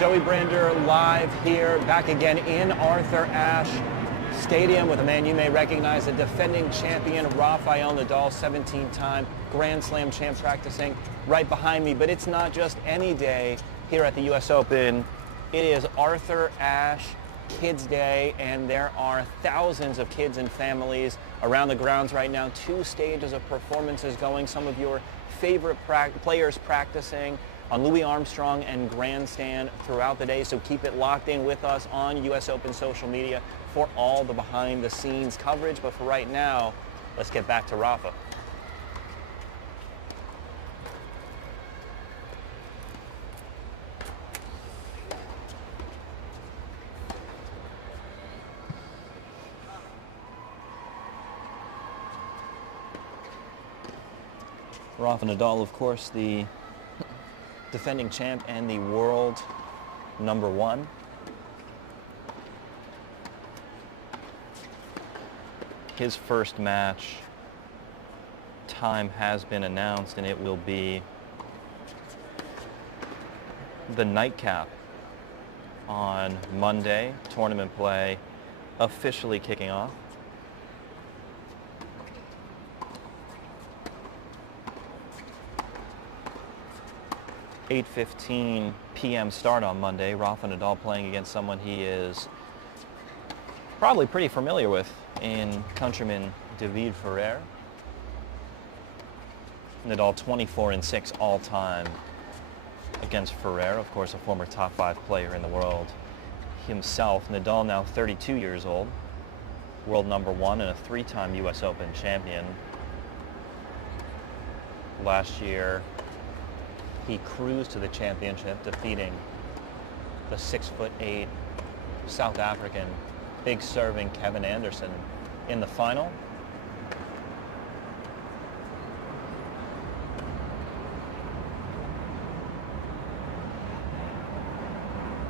Joey Brander live here, back again in Arthur Ashe Stadium with a man you may recognize, the defending champion Rafael Nadal, 17-time Grand Slam champ, practicing right behind me. But it's not just any day here at the U.S. Open. It is Arthur Ashe Kids Day, and there are thousands of kids and families around the grounds right now. 2 stages of performances going, some of your favorite players practicing on Louis Armstrong and Grandstand throughout the day. So keep it locked in with us on U.S. Open social media for all the behind-the-scenes coverage. But for right now, let's get back to Rafa. Rafa Nadal, of course, the defending champ and the world #1. His first match time has been announced, and it will be the nightcap on Monday. Tournament play officially kicking off. .15 p.m. start on Monday. Rafa Nadal playing against someone he is probably pretty familiar with in countryman David Ferrer. Nadal 24-6 all-time against Ferrer, of course a former top 5 player in the world himself. Nadal now 32 years old, world #1 and a 3-time U.S. Open champion. Last year, he cruised to the championship, defeating the 6'8" South African big serving Kevin Anderson in the final.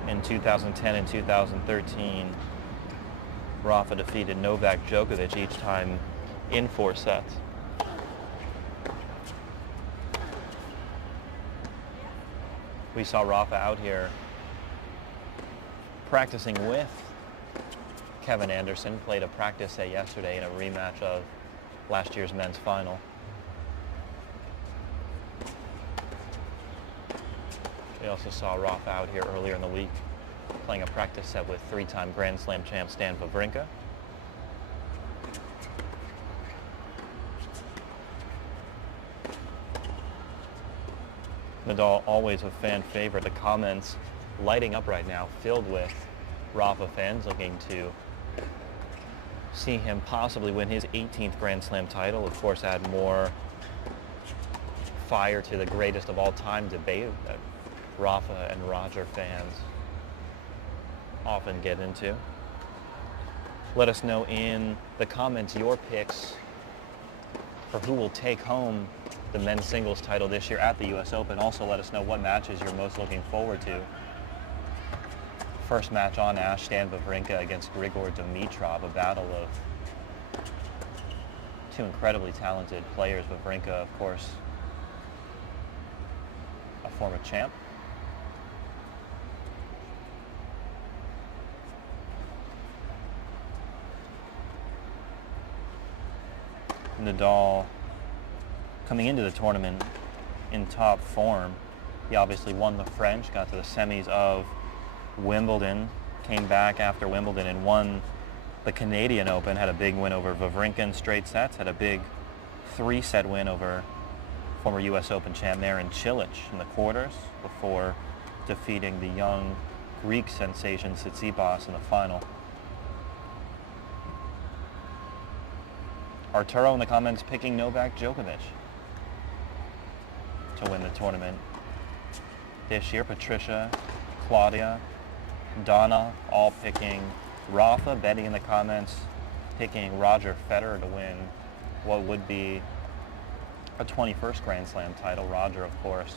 In 2010 and 2013, Rafa defeated Novak Djokovic, each time in 4 sets. We saw Rafa out here practicing with Kevin Anderson, played a practice set yesterday in a rematch of last year's men's final. We also saw Rafa out here earlier in the week playing a practice set with 3-time Grand Slam champ Stan Wawrinka. Nadal, always a fan favorite. The comments lighting up right now, filled with Rafa fans looking to see him possibly win his 18th Grand Slam title. Of course, add more fire to the greatest of all time debate that Rafa and Roger fans often get into. Let us know in the comments your picks for who will take home the men's singles title this year at the U.S. Open. Also, let us know what matches you're most looking forward to. First match on Ashe, Stan Wawrinka against Grigor Dimitrov, a battle of 2 incredibly talented players. Wawrinka, of course, a former champ. Nadal coming into the tournament in top form. He obviously won the French, got to the semis of Wimbledon, came back after Wimbledon and won the Canadian Open, had a big win over Wawrinka in straight sets, had a big 3-set win over former U.S. Open champ Marin Cilic in the quarters before defeating the young Greek sensation Tsitsipas in the final. Arturo in the comments picking Novak Djokovic to win the tournament this year. Patricia, Claudia, Donna all picking Rafa. Betty in the comments picking Roger Federer to win what would be a 21st Grand Slam title. Roger, of course,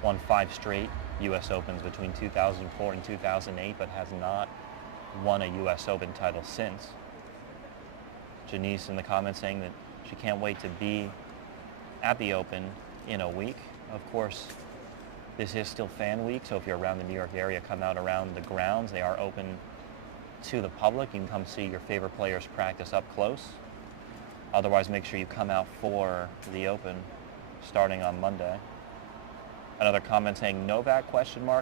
won 5 straight U.S. Opens between 2004 and 2008, but has not won a U.S. Open title since. Janice in the comments saying that she can't wait to be at the Open in a week. Of course, This is still fan week, so if you're around the New York area, come out around the grounds. They are open to the public. You can come see your favorite players practice up close. Otherwise, make sure you come out for the Open starting on Monday. Another comment saying Novak ?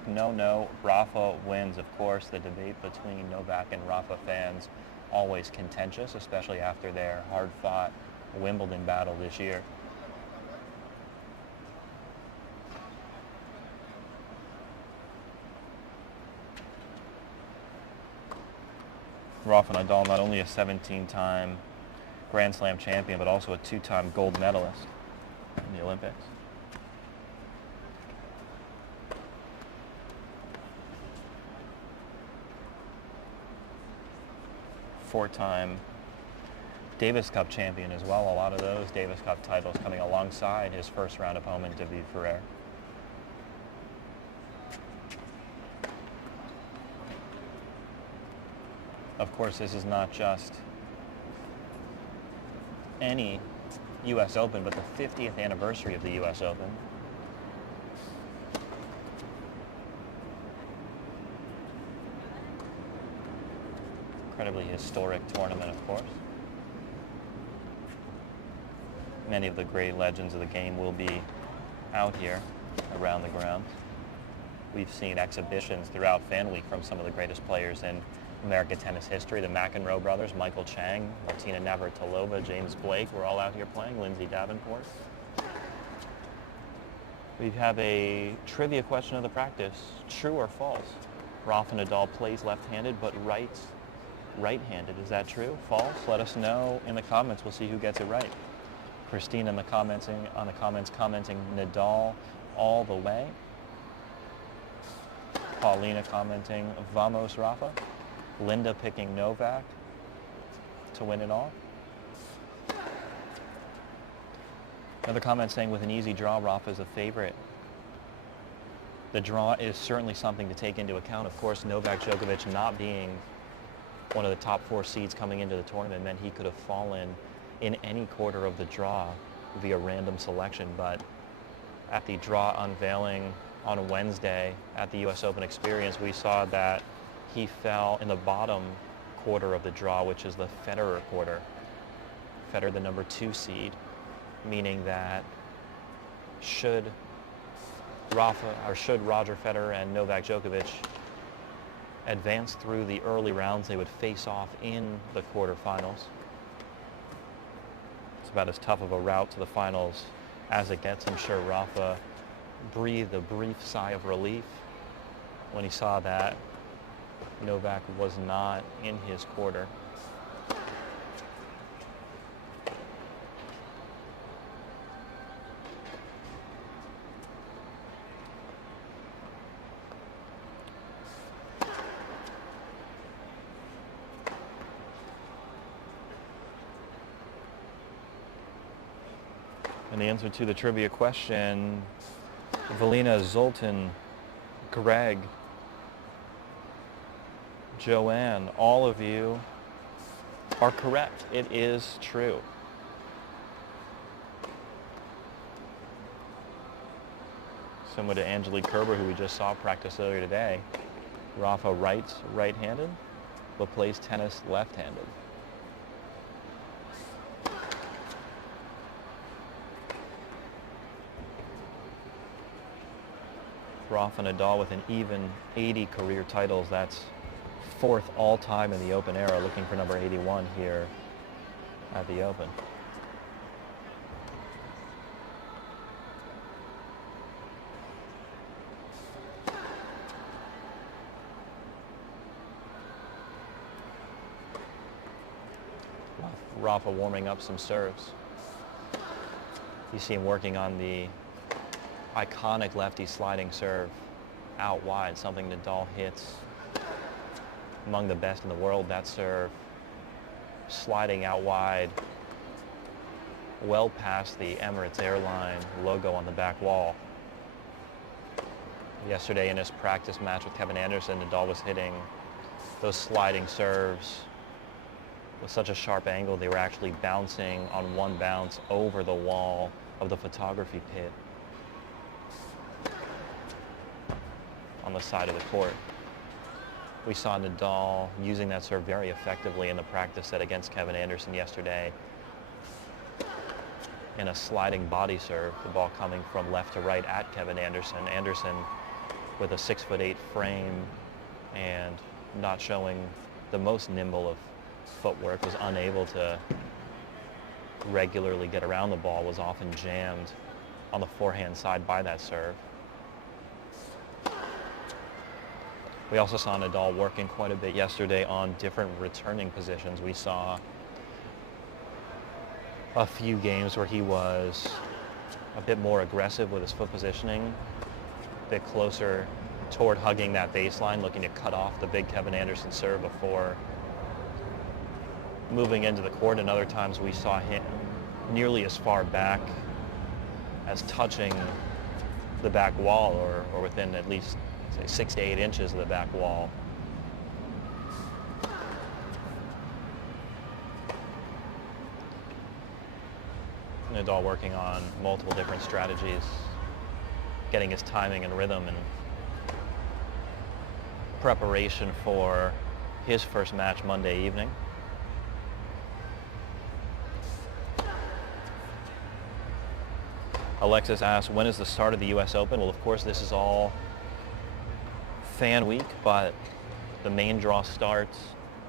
No. Rafa wins. Of course, the debate between Novak and Rafa fans always contentious, especially after their hard-fought Wimbledon battle this year. Rafael Nadal, not only a 17-time Grand Slam champion, but also a 2-time gold medalist in the Olympics. Four-time Davis Cup champion as well. A lot of those Davis Cup titles coming alongside his first-round opponent, David Ferrer. Of course, this is not just any U.S. Open, but the 50th anniversary of the U.S. Open. Incredibly historic tournament, of course. Many of the great legends of the game will be out here around the grounds. We've seen exhibitions throughout Fan Week from some of the greatest players in American tennis history. The McEnroe brothers, Michael Chang, Martina Navratilova, James Blake were all out here playing, Lindsay Davenport. We have a trivia question of the practice. True or false? Rafa Nadal plays left-handed but writes right-handed. Is that true? False? Let us know in the comments. We'll see who gets it right. Christine in the comments commenting Nadal all the way. Paulina commenting Vamos Rafa. Linda picking Novak to win it all. Another comment saying with an easy draw, Rafa is a favorite. The draw is certainly something to take into account. Of course, Novak Djokovic not being one of the top 4 seeds coming into the tournament meant he could have fallen in any quarter of the draw via random selection. But at the draw unveiling on Wednesday at the U.S. Open Experience, we saw that he fell in the bottom quarter of the draw, which is the Ferrer quarter. Federer, the number 2 seed, meaning that should Roger Federer and Novak Djokovic advance through the early rounds, they would face off in the quarterfinals. It's about as tough of a route to the finals as it gets. I'm sure Rafa breathed a brief sigh of relief when he saw that Novak was not in his quarter. And the answer to the trivia question, Valina, Zoltan, Greg, Joanne, all of you are correct. It is true. Similar to Angelique Kerber, who we just saw practice earlier today. Rafa writes right-handed, but plays tennis left-handed. Rafa Nadal with an even 80 career titles. That's 4th all-time in the Open era, looking for number 81 here at the Open. Rafa warming up some serves. You see him working on the iconic lefty sliding serve out wide, something Nadal hits among the best in the world. That serve sliding out wide, well past the Emirates Airline logo on the back wall. Yesterday in his practice match with Kevin Anderson, Nadal was hitting those sliding serves with such a sharp angle they were actually bouncing on one bounce over the wall of the photography pit. on the side of the court. We saw Nadal using that serve very effectively in the practice set against Kevin Anderson yesterday in a sliding body serve, the ball coming from left to right at Kevin Anderson. Anderson with a 6'8" frame and not showing the most nimble of footwork, was unable to regularly get around the ball, was often jammed on the forehand side by that serve. We also saw Nadal working quite a bit yesterday on different returning positions. We saw a few games where he was a bit more aggressive with his foot positioning, a bit closer toward hugging that baseline, looking to cut off the big Kevin Anderson serve before moving into the court. And other times we saw him nearly as far back as touching the back wall, or within at least, say, 6 to 8 inches of the back wall. Nadal working on multiple different strategies, getting his timing and rhythm and preparation for his first match Monday evening. Alexis asks, when is the start of the U.S. Open? Well, of course, this is all fan week, but the main draw starts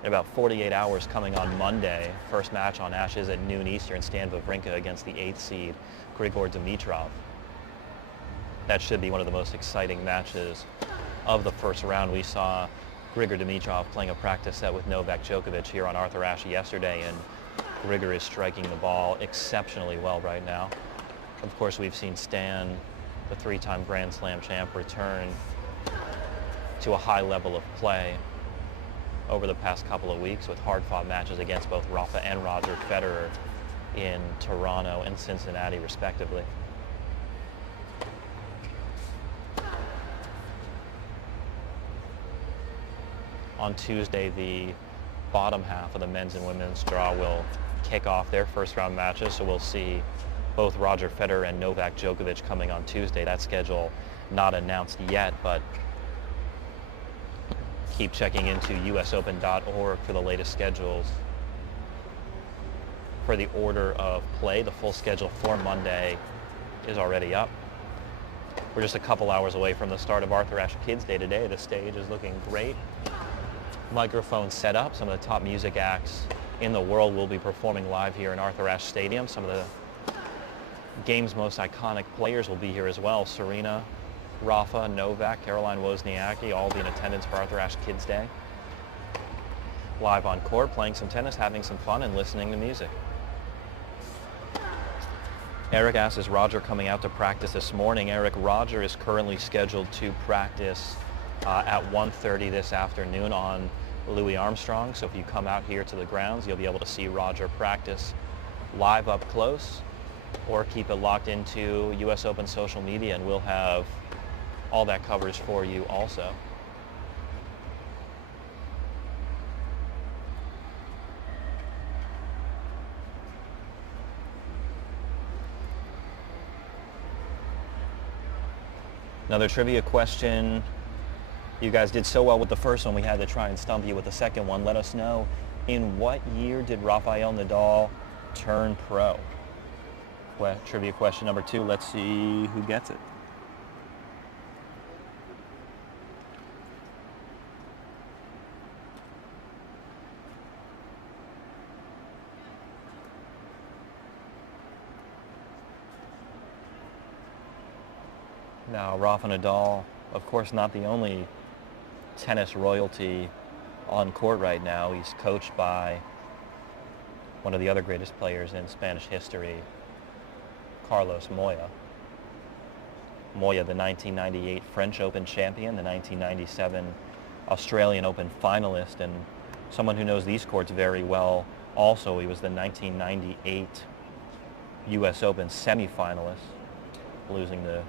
in about 48 hours coming on Monday. First match on Ashe is at noon Eastern, Stan Wawrinka against the 8th seed, Grigor Dimitrov. That should be one of the most exciting matches of the first round. We saw Grigor Dimitrov playing a practice set with Novak Djokovic here on Arthur Ashe yesterday, and Grigor is striking the ball exceptionally well right now. Of course, we've seen Stan, the 3-time Grand Slam champ, return to a high level of play over the past couple of weeks with hard-fought matches against both Rafa and Roger Federer in Toronto and Cincinnati, respectively. On Tuesday, the bottom half of the men's and women's draw will kick off their first-round matches, so we'll see both Roger Federer and Novak Djokovic coming on Tuesday. That schedule not announced yet, but keep checking into usopen.org for the latest schedules for the order of play. The full schedule for Monday is already up. We're just a couple hours away from the start of Arthur Ashe Kids Day today. The stage is looking great. Microphones set up. Some of the top music acts in the world will be performing live here in Arthur Ashe Stadium. Some of the game's most iconic players will be here as well. Serena, Rafa, Novak, Caroline Wozniacki, all be in attendance for Arthur Ashe Kids Day. Live on court, playing some tennis, having some fun, and listening to music. Eric asks, is Roger coming out to practice this morning? Eric, Roger is currently scheduled to practice at 1:30 this afternoon on Louis Armstrong. So if you come out here to the grounds, you'll be able to see Roger practice live up close, or keep it locked into U.S. Open social media, and we'll have all that coverage for you also. Another trivia question. You guys did so well with the first one, we had to try and stump you with the second one. Let us know, in what year did Rafael Nadal turn pro? Trivia question number 2. Let's see who gets it. Now, Rafa Nadal, of course, not the only tennis royalty on court right now. He's coached by one of the other greatest players in Spanish history, Carlos Moya. Moya, the 1998 French Open champion, the 1997 Australian Open finalist, and someone who knows these courts very well also. He was the 1998 U.S. Open semifinalist, losing to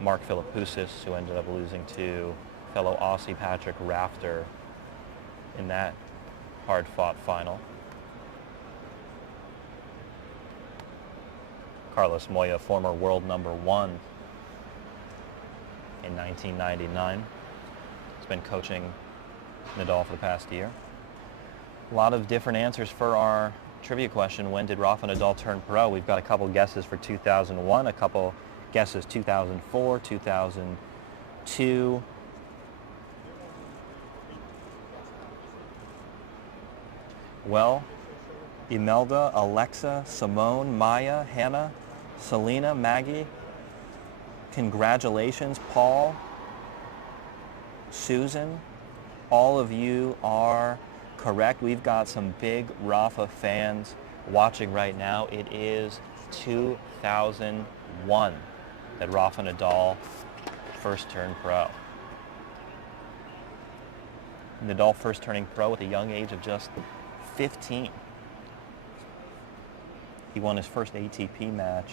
Mark Philippoussis, who ended up losing to fellow Aussie Patrick Rafter in that hard-fought final. Carlos Moya, former world number 1 in 1999. been coaching Nadal for the past year. A lot of different answers for our trivia question, when did Rafa Nadal turn pro? We've got a couple guesses for 2001, a couple guesses 2004, 2002. Well, Imelda, Alexa, Simone, Maya, Hannah, Selena, Maggie, congratulations, Paul, Susan, all of you are correct. We've got some big Rafa fans watching right now. It is 2001 that Rafa Nadal first turned pro. Nadal first turning pro at a young age of just 15. He won his first ATP match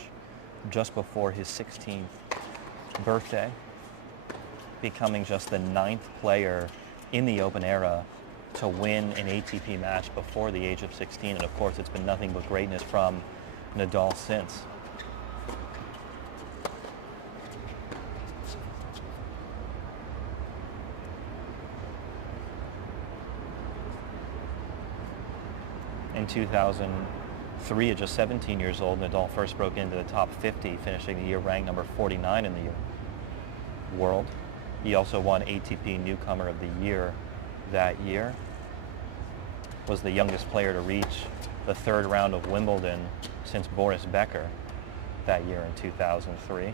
just before his 16th birthday, becoming just the 9th player in the Open era to win an ATP match before the age of 16. And of course, it's been nothing but greatness from Nadal since. In 2003, at just 17 years old, Nadal first broke into the top 50, finishing the year ranked number 49 in the world. He also won ATP Newcomer of the Year that year. Was the youngest player to reach the third round of Wimbledon since Boris Becker that year in 2003.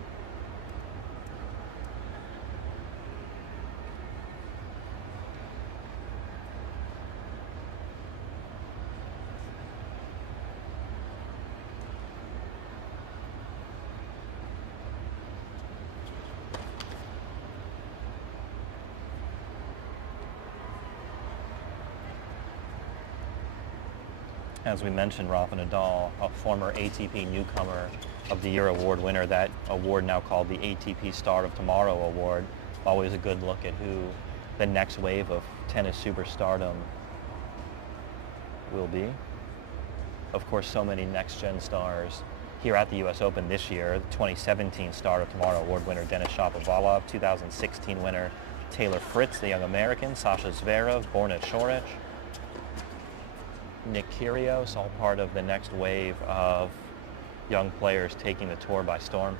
As we mentioned, Rafa Nadal, a former ATP Newcomer of the Year award winner, that award now called the ATP Star of Tomorrow award. Always a good look at who the next wave of tennis superstardom will be. Of course, so many next-gen stars here at the US Open this year. The 2017 Star of Tomorrow award winner Denis Shapovalov, 2016 winner Taylor Fritz, the young American, Sasha Zverev, Borna Coric, Nick Kyrgios, all part of the next wave of young players taking the tour by storm.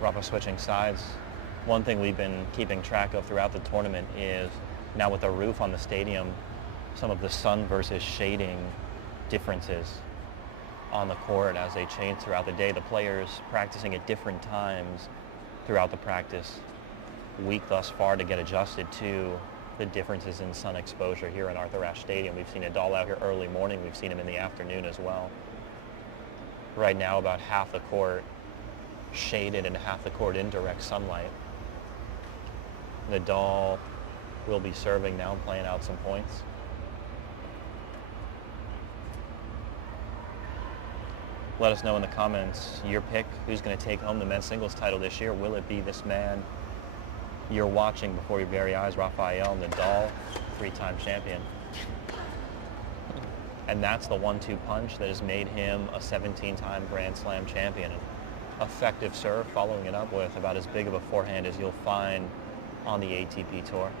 Rafa switching sides. One thing we've been keeping track of throughout the tournament is, now with the roof on the stadium, some of the sun versus shading differences on the court as they change throughout the day. The players practicing at different times throughout the practice week thus far to get adjusted to the differences in sun exposure here in Arthur Ashe Stadium. We've seen Nadal out here early morning. We've seen him in the afternoon as well. Right now, about half the court shaded and half the court in direct sunlight. Nadal will be serving now and playing out some points. Let us know in the comments your pick. Who's going to take home the men's singles title this year? Will it be this man you're watching before your very eyes, Rafael Nadal, 3-time champion? And that's the 1-2 punch that has made him a 17-time Grand Slam champion. An effective serve, following it up with about as big of a forehand as you'll find on the ATP Tour.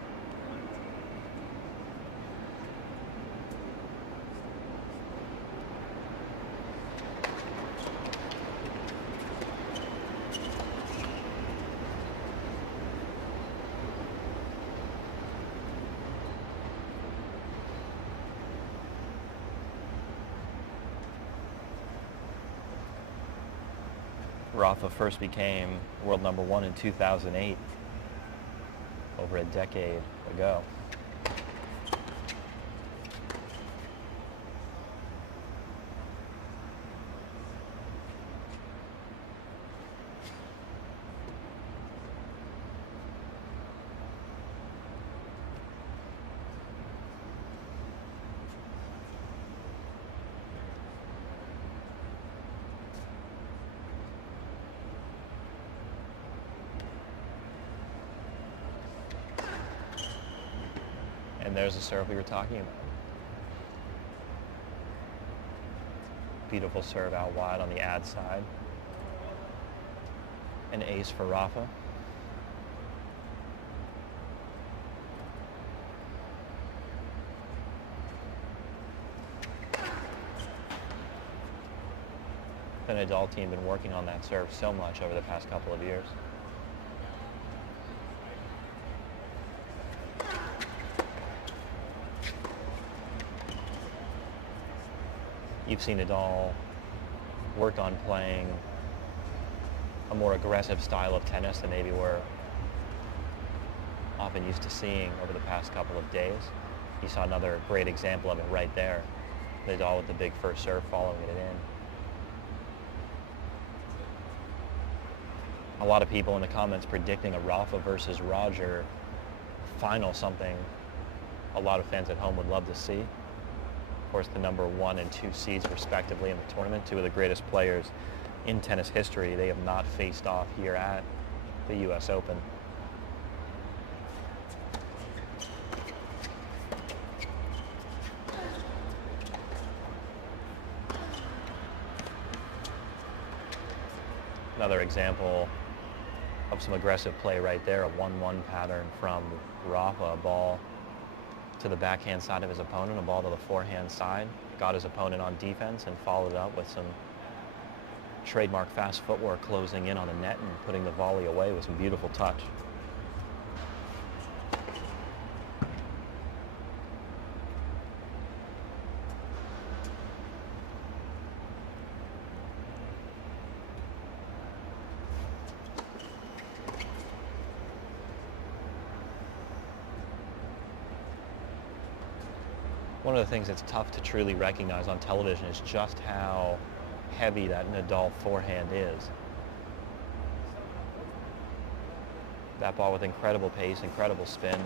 Rafa first became world number 1 in 2008, over a decade ago. And there's the serve we were talking about. Beautiful serve out wide on the ad side. An ace for Rafa. The Nadal team been working on that serve so much over the past couple of years. You've seen Nadal work on playing a more aggressive style of tennis than maybe we're often used to seeing over the past couple of days. You saw another great example of it right there. Nadal with the big first serve following it in. A lot of people in the comments predicting a Rafa versus Roger final, something a lot of fans at home would love to see. Of course, the number 1 and 2 seeds respectively in the tournament, two of the greatest players in tennis history. They have not faced off here at the US Open. Another example of some aggressive play right there, a 1-1 pattern from Rafa, a ball to the backhand side of his opponent, a ball to the forehand side, got his opponent on defense and followed up with some trademark fast footwork, closing in on the net and putting the volley away with some beautiful touch. One of the things that's tough to truly recognize on television is just how heavy that Nadal forehand is. That ball with incredible pace, incredible spin.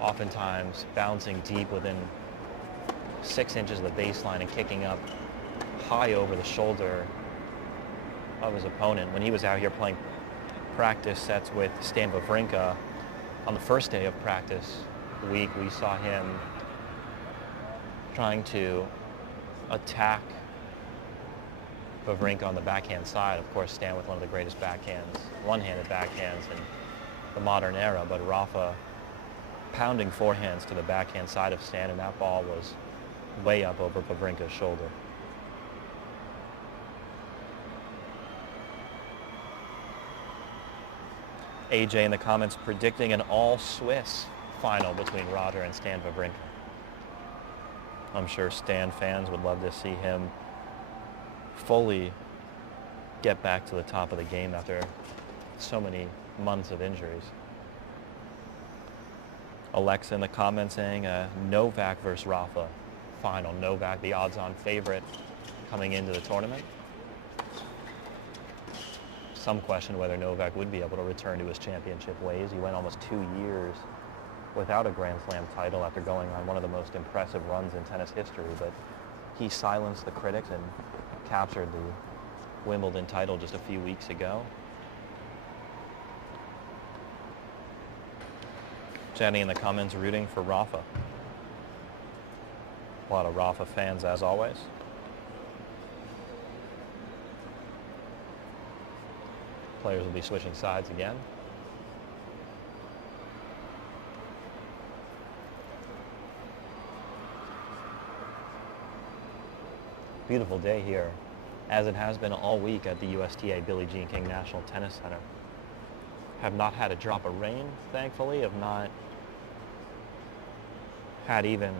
Oftentimes bouncing deep within 6 inches of the baseline and kicking up high over the shoulder of his opponent. When he was out here playing practice sets with Stan Wawrinka on the first day of practice week, we saw him trying to attack Wawrinka on the backhand side. Of course, Stan with one of the greatest backhands, one-handed backhands in the modern era, but Rafa pounding forehands to the backhand side of Stan, and that ball was way up over Wawrinka's shoulder. AJ in the comments predicting an all-Swiss final between Roger and Stan Wawrinka. I'm sure Stan fans would love to see him fully get back to the top of the game after so many months of injuries. Alexa in the comments saying Novak versus Rafa final. Novak, the odds-on favorite coming into the tournament. Some question whether Novak would be able to return to his championship ways. He went almost 2 years without a Grand Slam title after going on one of the most impressive runs in tennis history, but he silenced the critics and captured the Wimbledon title just a few weeks ago. Jenny in the comments rooting for Rafa. A lot of Rafa fans as always. Players will be switching sides again. Beautiful day here, as it has been all week at the USTA Billie Jean King National Tennis Center. Have not had a drop of rain, thankfully. Have not had even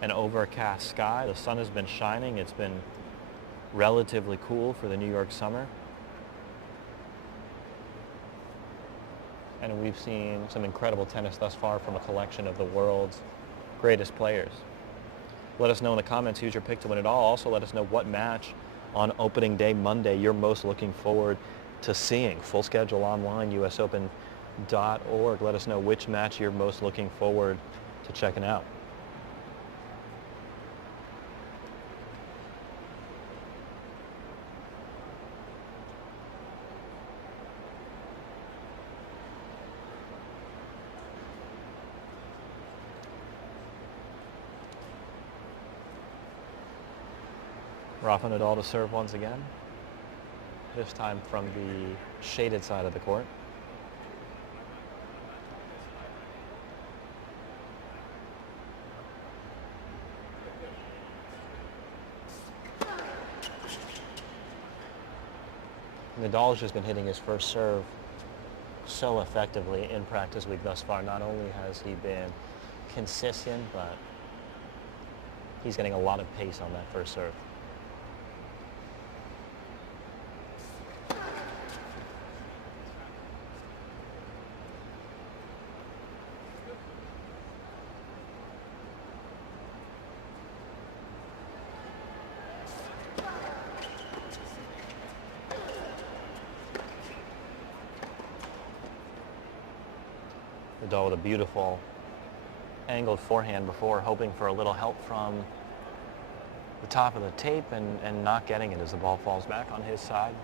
an overcast sky. The sun has been shining. It's been relatively cool for the New York summer. And we've seen some incredible tennis thus far from a collection of the world's greatest players. Let us know in the comments who's your pick to win it all. Also, let us know what match on opening day Monday you're most looking forward to seeing. Full schedule online, usopen.org. Let us know which match you're most looking forward to checking out. Rafa Nadal to serve once again, this time from the shaded side of the court. Nadal's just been hitting his first serve so effectively in practice week thus far. Not only has he been consistent, but he's getting a lot of pace on that first serve. Nadal with a beautiful angled forehand before, hoping for a little help from the top of the tape and not getting it as the ball falls back on his side.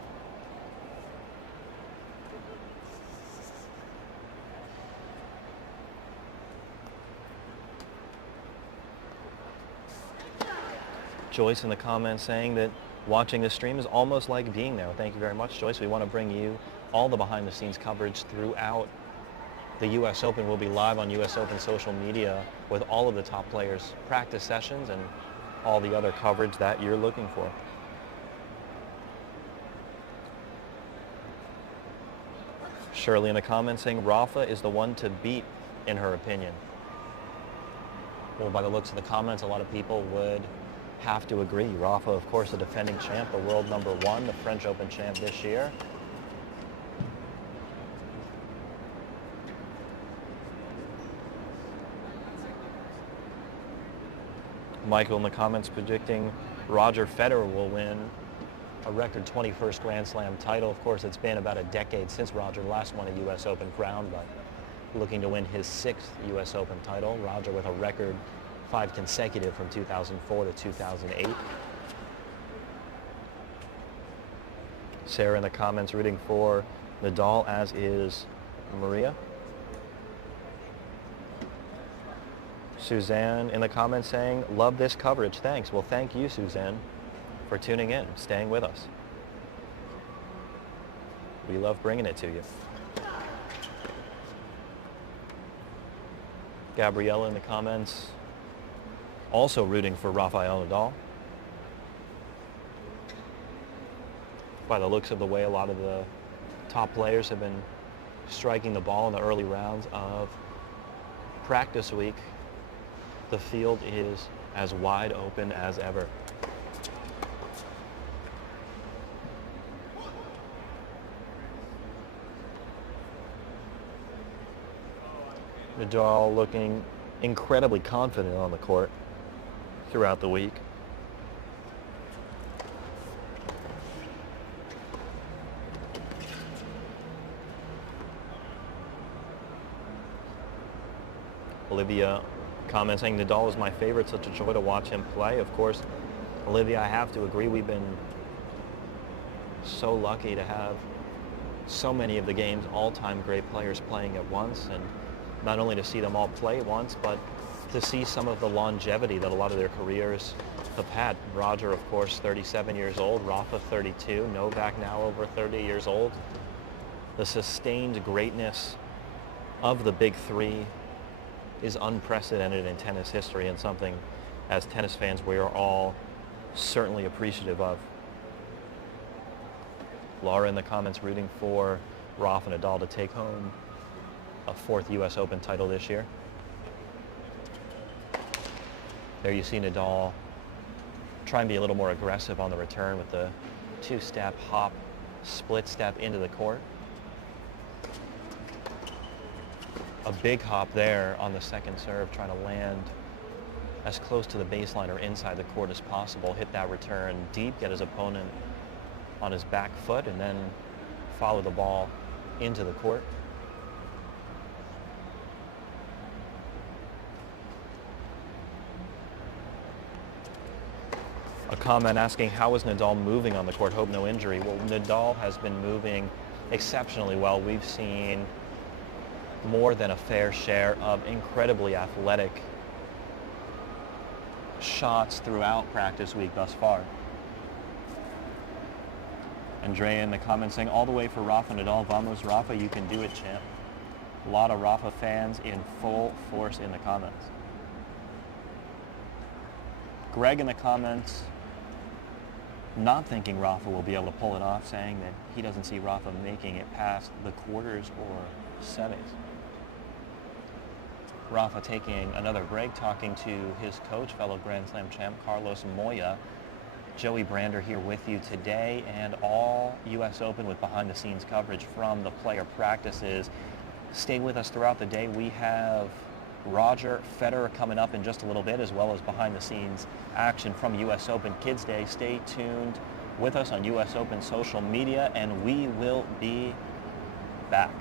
Joyce in the comments saying that watching this stream is almost like being there. Thank you very much, Joyce. We want to bring you all the behind-the-scenes coverage throughout the U.S. Open. Will be live on U.S. Open social media with all of the top players' practice sessions and all the other coverage that you're looking for. Shirley in the comments saying Rafa is the one to beat, in her opinion. Well, by the looks of the comments, a lot of people would have to agree. Rafa, of course, the defending champ, the world #1, the French Open champ this year. Michael in the comments predicting Roger Federer will win a record 21st Grand Slam title. Of course, it's been about a decade since Roger last won a U.S. Open crown, but looking to win his 6th U.S. Open title. Roger with a record 5 consecutive from 2004 to 2008. Sarah in the comments rooting for Nadal, as is Maria. Suzanne in the comments saying, love this coverage, thanks. Well, thank you, Suzanne, for tuning in, staying with us. We love bringing it to you. Gabriella in the comments also rooting for Rafael Nadal. By the looks of the way a lot of the top players have been striking the ball in the early rounds of practice week, the field is as wide open as ever. Nadal looking incredibly confident on the court throughout the week. Olivia comments saying Nadal is my favorite, such a joy to watch him play. Of course, Olivia, I have to agree. We've been so lucky to have so many of the game's all-time great players playing at once, and not only to see them all play once, but to see some of the longevity that a lot of their careers have had. Roger, of course, 37 years old, Rafa 32, Novak now over 30 years old. The sustained greatness of the big three is unprecedented in tennis history, and something as tennis fans we are all certainly appreciative of. Laura in the comments rooting for Rafa Nadal to take home a 4th U.S. Open title this year. There you see Nadal try and be a little more aggressive on the return with the 2-step hop, split step into the court. A big hop there on the second serve, trying to land as close to the baseline or inside the court as possible, hit that return deep, get his opponent on his back foot, and then follow the ball into the court. A comment asking, how is Nadal moving on the court? Hope no injury. Well, Nadal has been moving exceptionally well. We've seen more than a fair share of incredibly athletic shots throughout practice week thus far. Andrea in the comments saying, all the way for Rafa Nadal. Vamos, Rafa, you can do it, champ. A lot of Rafa fans in full force in the comments. Greg in the comments, not thinking Rafa will be able to pull it off, saying that he doesn't see Rafa making it past the quarters or semis. Rafa taking another break, talking to his coach, fellow Grand Slam champ Carlos Moya. Joey Brander here with you today, and all U.S. Open with behind-the-scenes coverage from the player practices. Stay with us throughout the day. We have Roger Federer coming up in just a little bit, as well as behind-the-scenes action from U.S. Open Kids Day. Stay tuned with us on U.S. Open social media, and we will be back.